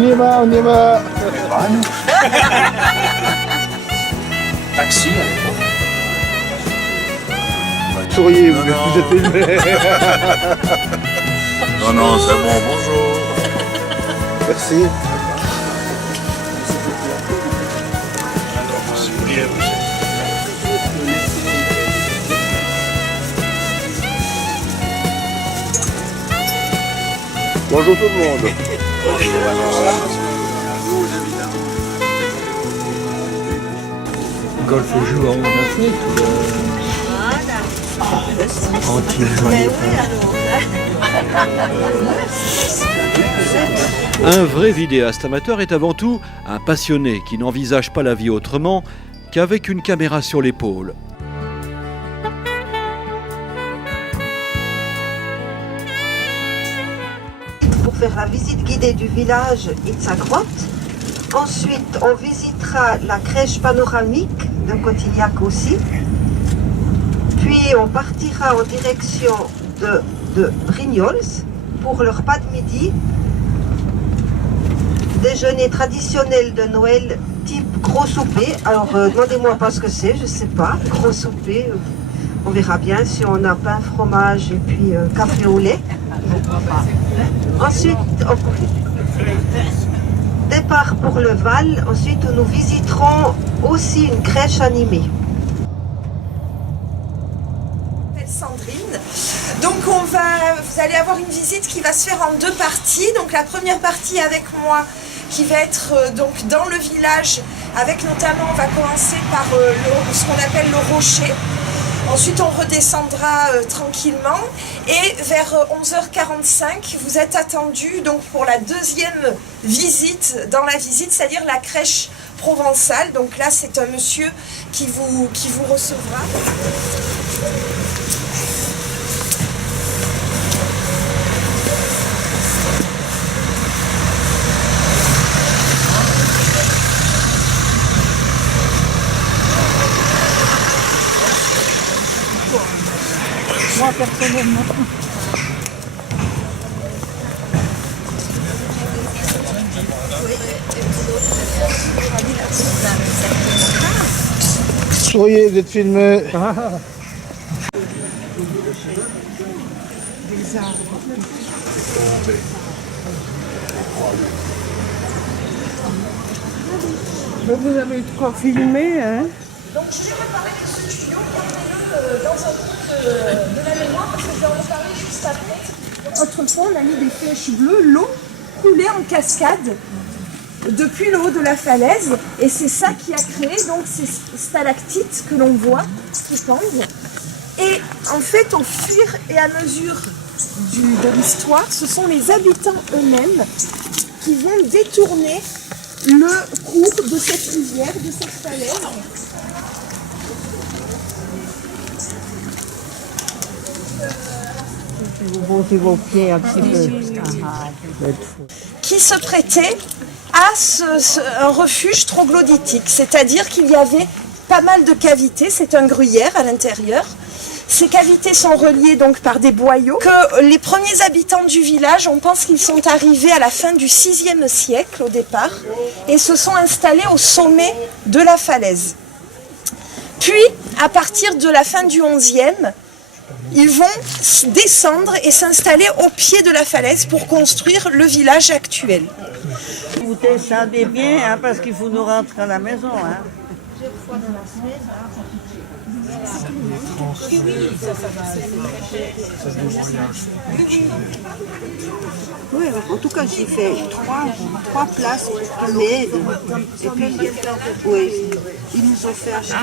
On y va, on y va. Taxi à l'époque. Souriez, vous êtes filmé. Non, non, c'est bon, bonjour. Merci. Bonjour tout le monde. Golf joue en Afrique. Un vrai vidéaste amateur est avant tout un passionné qui n'envisage pas la vie autrement qu'avec une caméra sur l'épaule. Pour faire la visite guidée du village et de sa grotte. Ensuite, on visitera la crèche panoramique de Cotignac aussi. Puis, on partira en direction de Brignoles pour le repas de midi. Déjeuner traditionnel de Noël type gros souper. Alors, demandez-moi pas ce que c'est, je sais pas. Gros souper, on verra bien si on a pain, fromage et puis café au lait. Ensuite, départ pour le Val. Ensuite, nous visiterons aussi une crèche animée. Sandrine. Donc vous allez avoir une visite qui va se faire en deux parties. Donc la première partie avec moi qui va être donc dans le village, avec notamment, on va commencer par ce qu'on appelle le rocher. Ensuite, on redescendra tranquillement et vers 11h45, vous êtes attendus donc pour la deuxième visite dans la visite, c'est-à-dire la crèche provençale. Donc là, c'est un monsieur qui vous recevra. Moi personnellement. Souriez, vous êtes filmé. Vous avez quoi filmé, hein? Donc je vais reparler de ce studio dans un groupe de la mémoire parce que je vais en reparler juste après. Autrefois, on a mis des flèches bleues, l'eau coulait en cascade depuis le haut de la falaise et c'est ça qui a créé donc ces stalactites que l'on voit qui pendent. Et en fait, au fur et à mesure de l'histoire, ce sont les habitants eux-mêmes qui viennent détourner le cours de cette rivière, de cette falaise. Vous montez vos pieds un petit peu. Qui se prêtait à un refuge troglodytique, c'est-à-dire qu'il y avait pas mal de cavités, c'est un gruyère à l'intérieur. Ces cavités sont reliées donc par des boyaux. Que les premiers habitants du village, on pense qu'ils sont arrivés à la fin du VIe siècle au départ et se sont installés au sommet de la falaise. Puis, à partir de la fin du XIe, ils vont descendre et s'installer au pied de la falaise pour construire le village actuel. Vous descendez bien, hein, parce qu'il faut nous rentrer à la maison. Hein. Oui, en tout cas, j'ai fait trois places de l'aide. Et puis, oui, ils nous ont fait acheter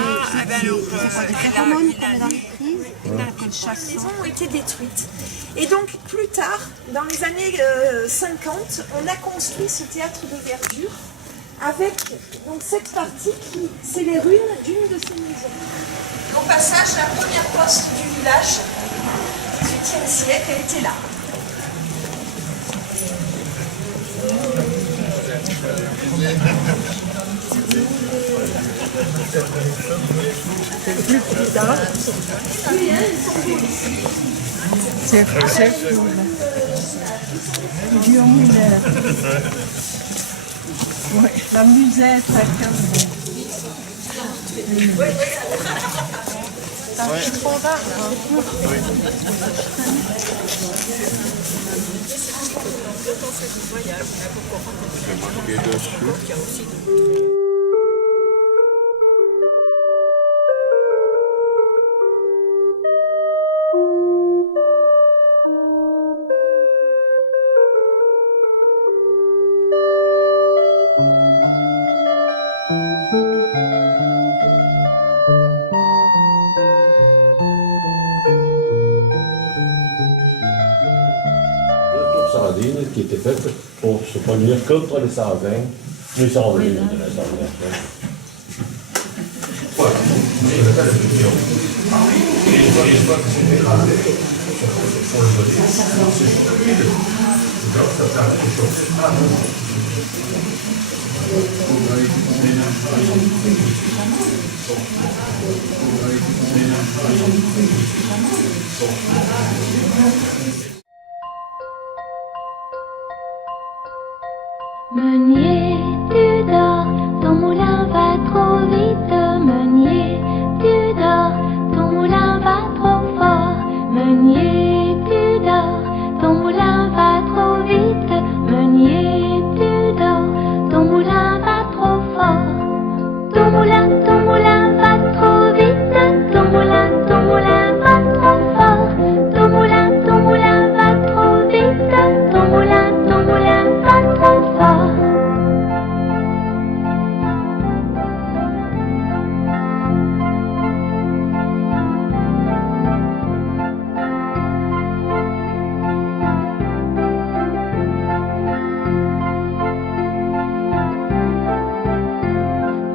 des phéromones qu'on a repris. Les maisons ont été détruites. Et donc, plus tard, dans les années 50, on a construit ce théâtre de verdure avec donc, cette partie qui, c'est les ruines d'une de ces maisons. Au passage, la première poste du village, 18e siècle, elle était là. C'est plus tard. C'est cool. Guillaume Muller. La musette à 15 Sardine qui était faite pour se prémunir contre les Sarrasins, mais ils sont revenus de la Sardine. Meunier, tu dors, ton moulin va trop vite. Meunier, tu dors, ton moulin va trop fort. Meunier, tu dors, ton moulin va trop vite. Meunier, tu dors, ton moulin va trop fort. Ton moulin va trop vite. Ton moulin va trop fort. Ton moulin va trop vite. Ton moulin va trop fort.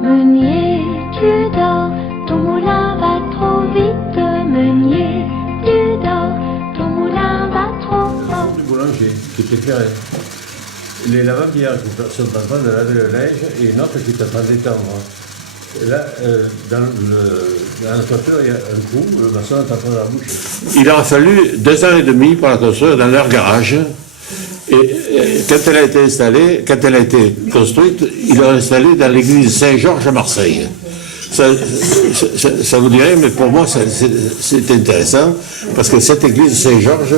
Meunier, tu dors, ton moulin va trop vite. Meunier, tu dors, ton moulin va trop fort. Le boulanger qui était éclairé. Les lavabières qui sont en train de laver le linge et une autre qui est en train d'étendre. Et là, dans la toiture, il y a un trou, le maçon est en train de la boucher. Il aura fallu 2 ans et demi pour la construire dans leur garage. Et quand elle a été installée, quand elle a été construite, ils l'ont installée dans l'église Saint-Georges à Marseille. Ça vous dirait, mais pour moi, c'est intéressant, parce que cette église Saint-Georges,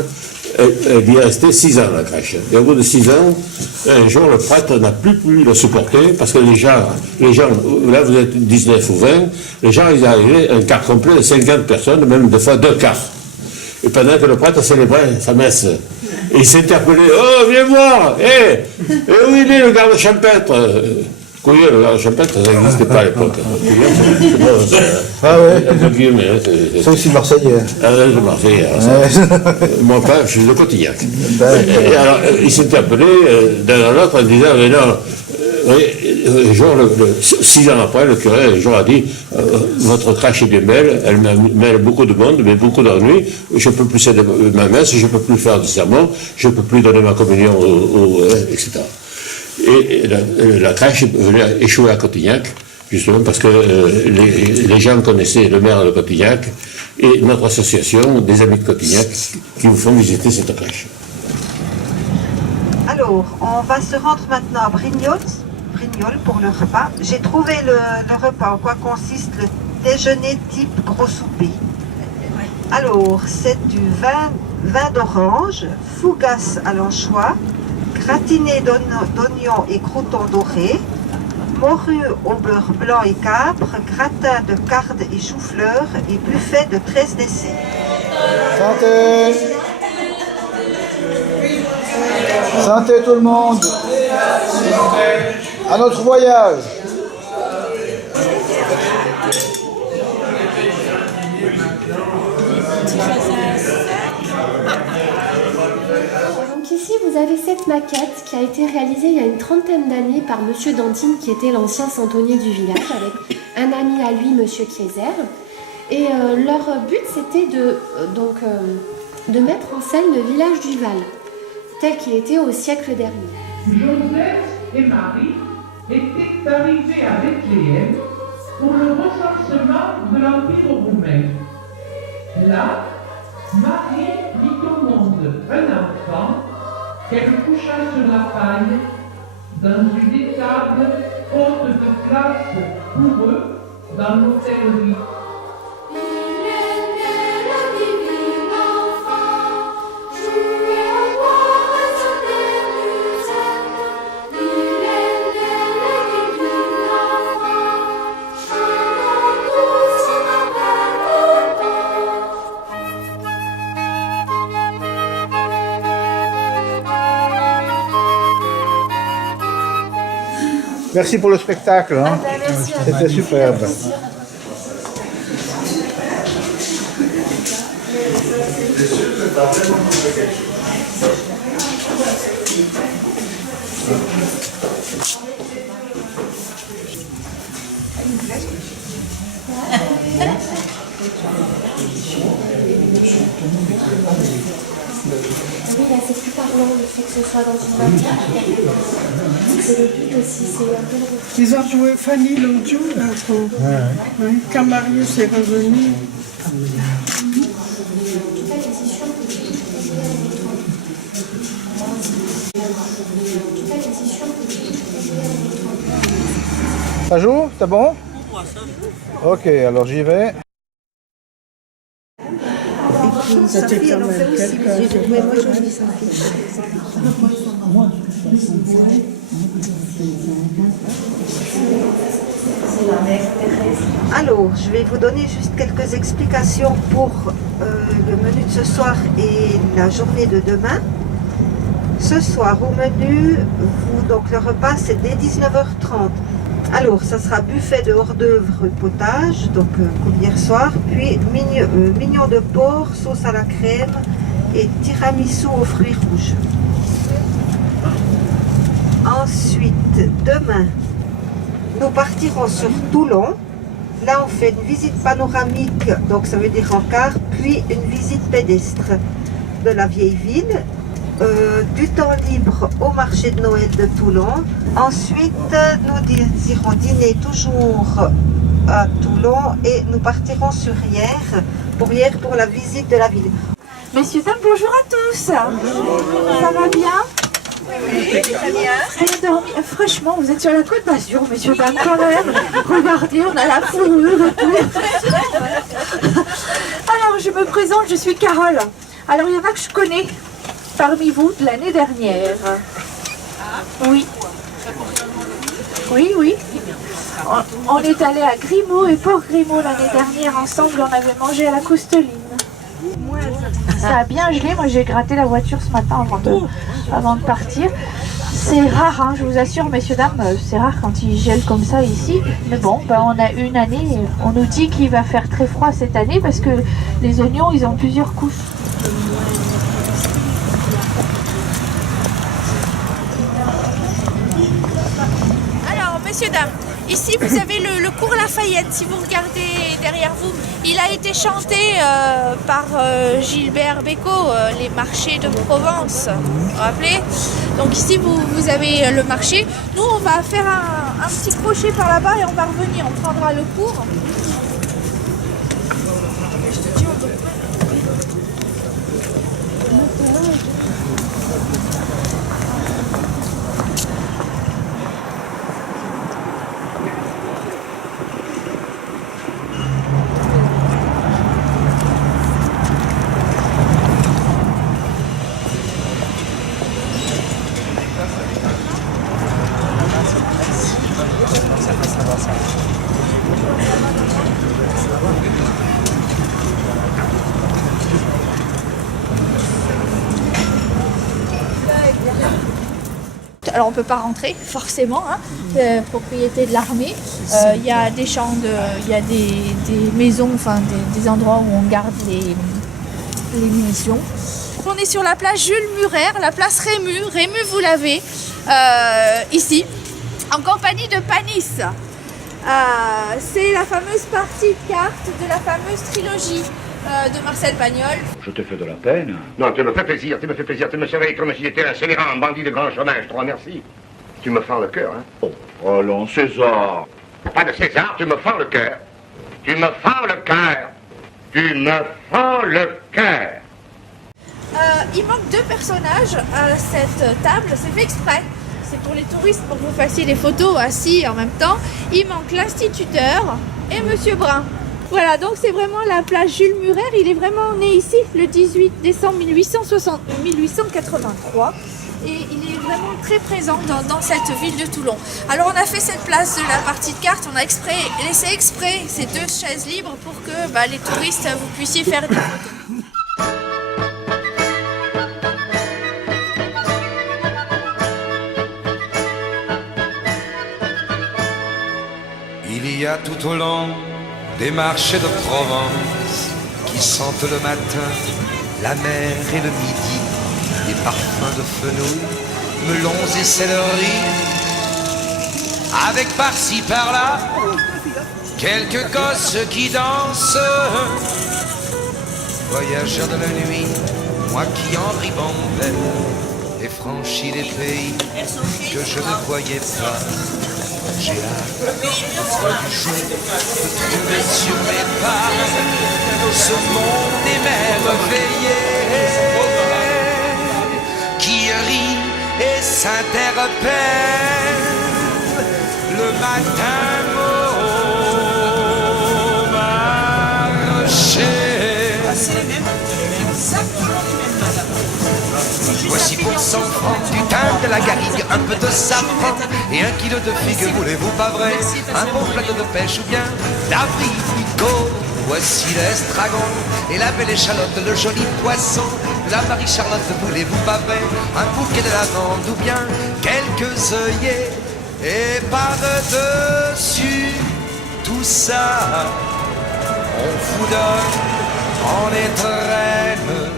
elle y est restée 6 ans, la crèche. Et au bout de 6 ans, un jour, le prêtre n'a plus pu la supporter, parce que les gens, là vous êtes 19 ou 20, les gens, ils arrivaient un quart complet de 50 personnes, même des fois 2 quarts. Et pendant que le prêtre célébrait sa messe, et il s'interpellait, oh, viens voir, où il est le garde champêtre? Couillère, le garde champêtre, ça n'existait pas à l'époque. C'est bon, ça. Ah ouais. C'est aussi marseillais. Ah ouais, je marseillais. Moi, pas, je suis de Cotignac. Et alors, il s'interpellait d'un à l'autre en disant, mais non, un jour, 6 ans après, le curé, un jour a dit, votre crèche est bien belle, elle mêle beaucoup de monde, mais beaucoup d'ennuis, je ne peux plus céder ma messe, je ne peux plus faire du sermon, je ne peux plus donner ma communion, etc. Et la crèche venait échouer à Cotignac, justement parce que les gens connaissaient le maire de Cotignac et notre association des amis de Cotignac qui vous font visiter cette crèche. Alors, on va se rendre maintenant à Brignoles pour le repas. J'ai trouvé le repas, en quoi consiste le déjeuner type gros souper. Alors, c'est du vin d'orange, fougasse à l'anchois, gratiné d'oignons et croûtons dorés, morue au beurre blanc et capre, gratin de carde et chou-fleur et buffet de 13 desserts. Santé. Santé tout le monde. À notre voyage. Donc ici, vous avez cette maquette qui a été réalisée il y a une trentaine d'années par Monsieur Dantine, qui était l'ancien centenier du village, avec un ami à lui, Monsieur Kieser. Et leur but, c'était de mettre en scène le village du Val, tel qu'il était au siècle dernier. Joseph et Marie étaient arrivés à Bethléem pour le recensement de l'Empire romain. Là, Marie mit au monde un enfant qu'elle coucha sur la paille dans une étable haute de classe pour eux dans l'hôtellerie. Merci pour le spectacle. Hein. C'était superbe. Oui, là, c'est plus parlant le fait que ce soit dans une matière. C'est le but aussi, c'est un peu le... Ils ont joué Fanny l'autre jour, là, quand Marius est revenu. Ça joue? C'est bon? Ok, alors j'y vais. C'était quand même quelque Alors, je vais vous donner juste quelques explications pour le menu de ce soir et la journée de demain. Ce soir, au menu, donc le repas, c'est dès 19h30. Alors, ça sera buffet de hors-d'œuvre potage, donc comme hier soir, puis mignon de porc, sauce à la crème et tiramisu aux fruits rouges. Ensuite, demain, nous partirons sur Toulon. Là, on fait une visite panoramique, donc ça veut dire en car, puis une visite pédestre de la vieille ville. Du temps libre au marché de Noël de Toulon. Ensuite, nous irons dîner toujours à Toulon et nous partirons sur Hyères pour la visite de la ville. Messieurs, dames, bonjour à tous. Ça va bien? Oui, très bien. Très dormi. Franchement, vous êtes sur la côte d'Azur, messieurs, dames, quand même. Regardez, on a la fourrure et tout. Alors, je me présente, je suis Carole. Alors, il y en a que je connais parmi vous de l'année dernière. Oui. Oui, oui. On est allé à Grimaud et Port-Grimaud l'année dernière ensemble, on avait mangé à la Cousteline. Ça a bien gelé, moi j'ai gratté la voiture ce matin avant de partir. C'est rare, hein, je vous assure, messieurs, dames, c'est rare quand il gèle comme ça ici. Mais bon, on a une année, on nous dit qu'il va faire très froid cette année parce que les oignons, ils ont plusieurs couches. Messieurs, dames, ici vous avez le cours Lafayette. Si vous regardez derrière vous, il a été chanté par Gilbert Bécaud, les marchés de Provence. Vous vous rappelez? Donc ici vous avez le marché. Nous on va faire un petit crochet par là-bas et on va revenir. On prendra le cours. Alors on ne peut pas rentrer forcément, hein, propriété de l'armée. Il y a des champs, il y a des maisons, enfin des endroits où on garde les munitions. On est sur la place Jules Murer, la place Rému. Rému, vous l'avez ici, en compagnie de Panis. C'est la fameuse partie de cartes de la fameuse trilogie de Marcel Pagnol. Je te fais de la peine. Non, tu me fais plaisir, tu me fais plaisir. Tu me surveilles comme si j'étais un scélérat, un bandit de grand chemin. Je te remercie. Tu me fends le cœur, hein. Oh, allons, César. Pas de César, tu me fends le cœur. Tu me fends le cœur. Tu me fends le cœur. Il manque deux personnages à cette table, c'est fait exprès. c'est pour les touristes, pour que vous fassiez les photos assis en même temps. Il manque l'instituteur et Monsieur Brun. Voilà, donc c'est vraiment la place Jules Murer. Il est vraiment né ici le 18 décembre 1883. Et il est vraiment très présent dans cette ville de Toulon. Alors on a fait cette place de la partie de carte, on a laissé exprès ces 2 chaises libres pour que les touristes, vous puissiez faire des photos. Il y a tout au long des marchés de Provence qui sentent le matin la mer et le midi, des parfums de fenouil, melons et céleri, avec par-ci par-là quelques gosses qui dansent. Voyageur de la nuit, moi qui en ribambelle ai franchi les pays que je ne voyais pas. J'ai hâte, au fond du jour, de trouver sur mes pas ce monde émerveillé qui rit et s'interpelle le matin au marché. Voici pour 100 francs du thym, de la garrigue, un peu de safran et 1 kilo de figues, voulez-vous pas vrai? Un bon plateau de pêche ou bien d'abricot. Voici l'estragon et la belle échalote, le joli poisson, la Marie-Charlotte, voulez-vous pas vrai? Un bouquet de lavande ou bien quelques œillets. Et par-dessus tout ça, on vous donne en étrenne.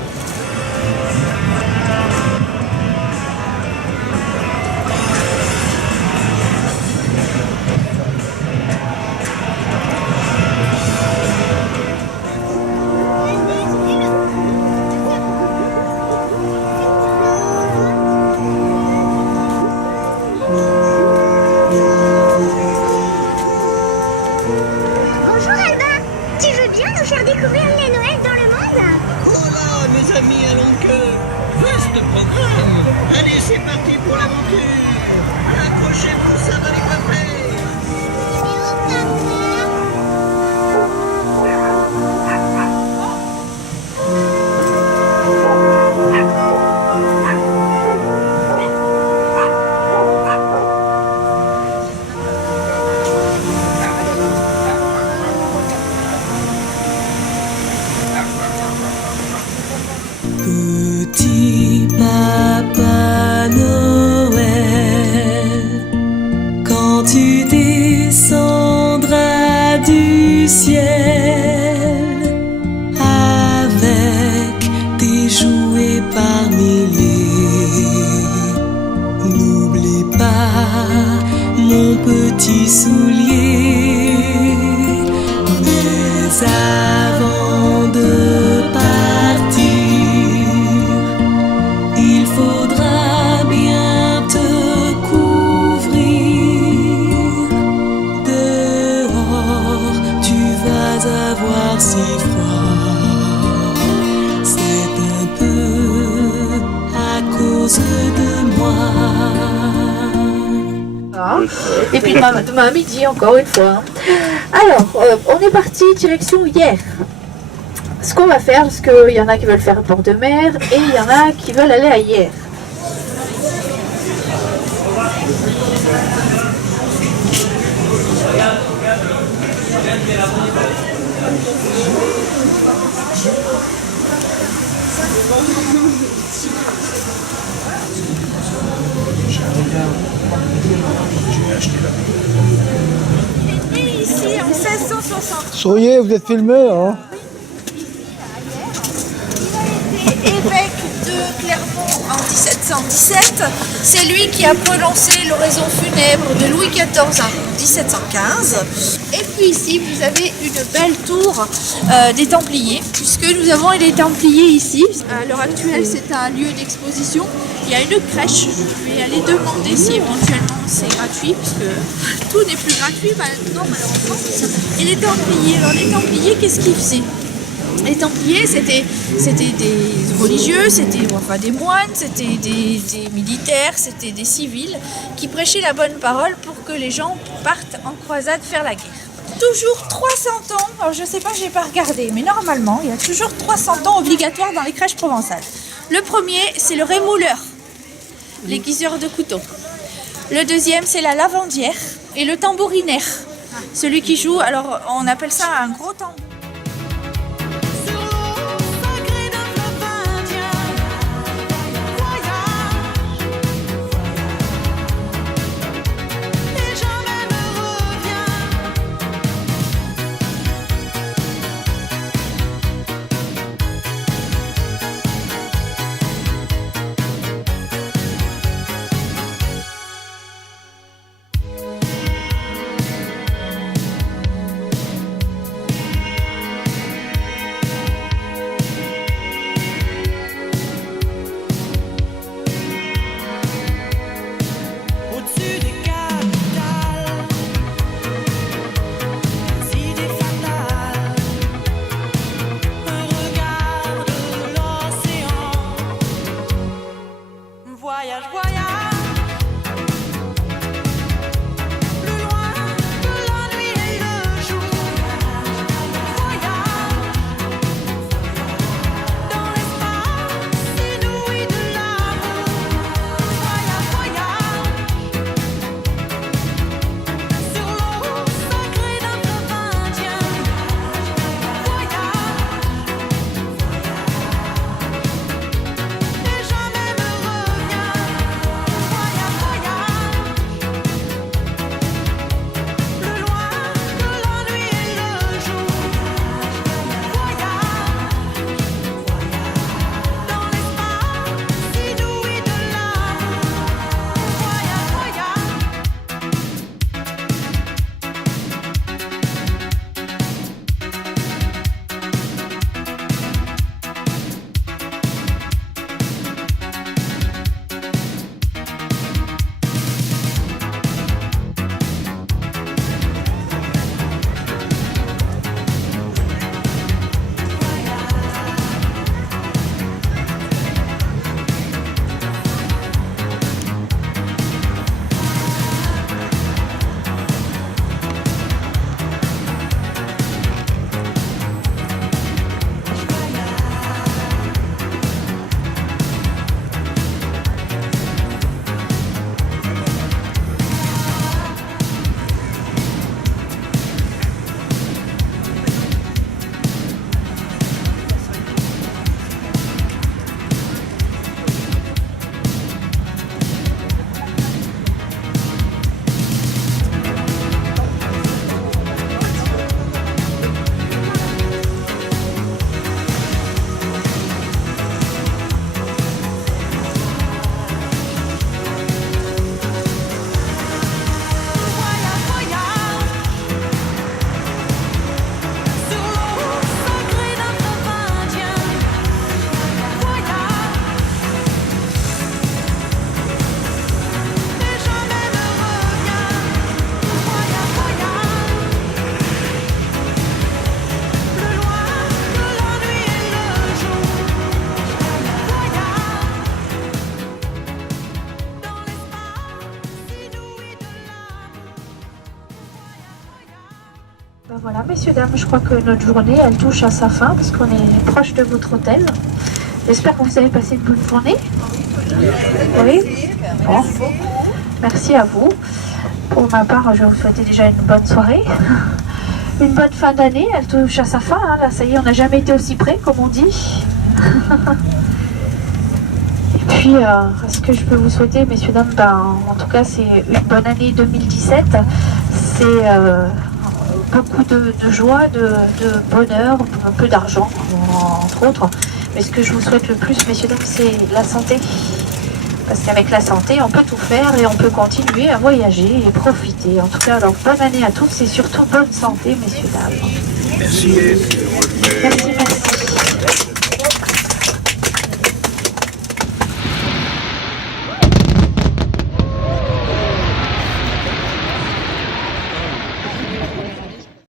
Allez, c'est parti pour l'aventure. Accrochez-vous, ça va les copains. Petit Papa Noël, quand tu descendras du ciel avec tes jouets par milliers, n'oublie pas mon petit soulier. Mais avant de partir, il faudra bien te couvrir. Dehors, tu vas avoir si froid. C'est un peu à cause de moi. Et puis demain à midi encore une fois. Alors, on est parti direction hier. Ce qu'on va faire, parce qu'il y en a qui veulent faire bord de mer et il y en a qui veulent aller à Hyères. J'ai acheté la Il est né ici en 1660. Souriez, vous êtes filmé, hein? Évêque de Clermont en 1717, c'est lui qui a prononcé l'oraison funèbre de Louis XIV en 1715. Et puis ici, vous avez une belle tour des Templiers, puisque nous avons les Templiers ici. À l'heure actuelle, c'est un lieu d'exposition. Il y a une crèche. Je vais aller demander si éventuellement c'est gratuit, puisque tout n'est plus gratuit maintenant, malheureusement. Et les Templiers, alors les Templiers, qu'est-ce qu'ils faisaient? Les Templiers, c'était des religieux, c'était enfin des moines, c'était des militaires, c'était des civils qui prêchaient la bonne parole pour que les gens partent en croisade faire la guerre. Toujours 300 ans, alors je sais pas, j'ai pas regardé, mais normalement, il y a toujours 300 ans obligatoires dans les crèches provençales. Le premier, c'est le rémouleur, l'aiguiseur de couteau. Le deuxième, c'est la lavandière et le tambourinaire, celui qui joue, alors on appelle ça un gros tambour. Voilà, messieurs, dames, je crois que notre journée, elle touche à sa fin parce qu'on est proche de votre hôtel. J'espère que vous avez passé une bonne journée. Oui. Bon. Merci à vous. Pour ma part, je vais vous souhaiter déjà une bonne soirée. Une bonne fin d'année, elle touche à sa fin. Hein. Là, ça y est, on n'a jamais été aussi près, comme on dit. Et puis, ce que je peux vous souhaiter, messieurs, dames, en tout cas, c'est une bonne année 2017. C'est beaucoup de joie, de bonheur, un peu d'argent, entre autres. Mais ce que je vous souhaite le plus, messieurs, dames, c'est la santé. Parce qu'avec la santé, on peut tout faire et on peut continuer à voyager et profiter. En tout cas, alors, bonne année à tous et surtout bonne santé, messieurs, dames. Merci. Merci, merci.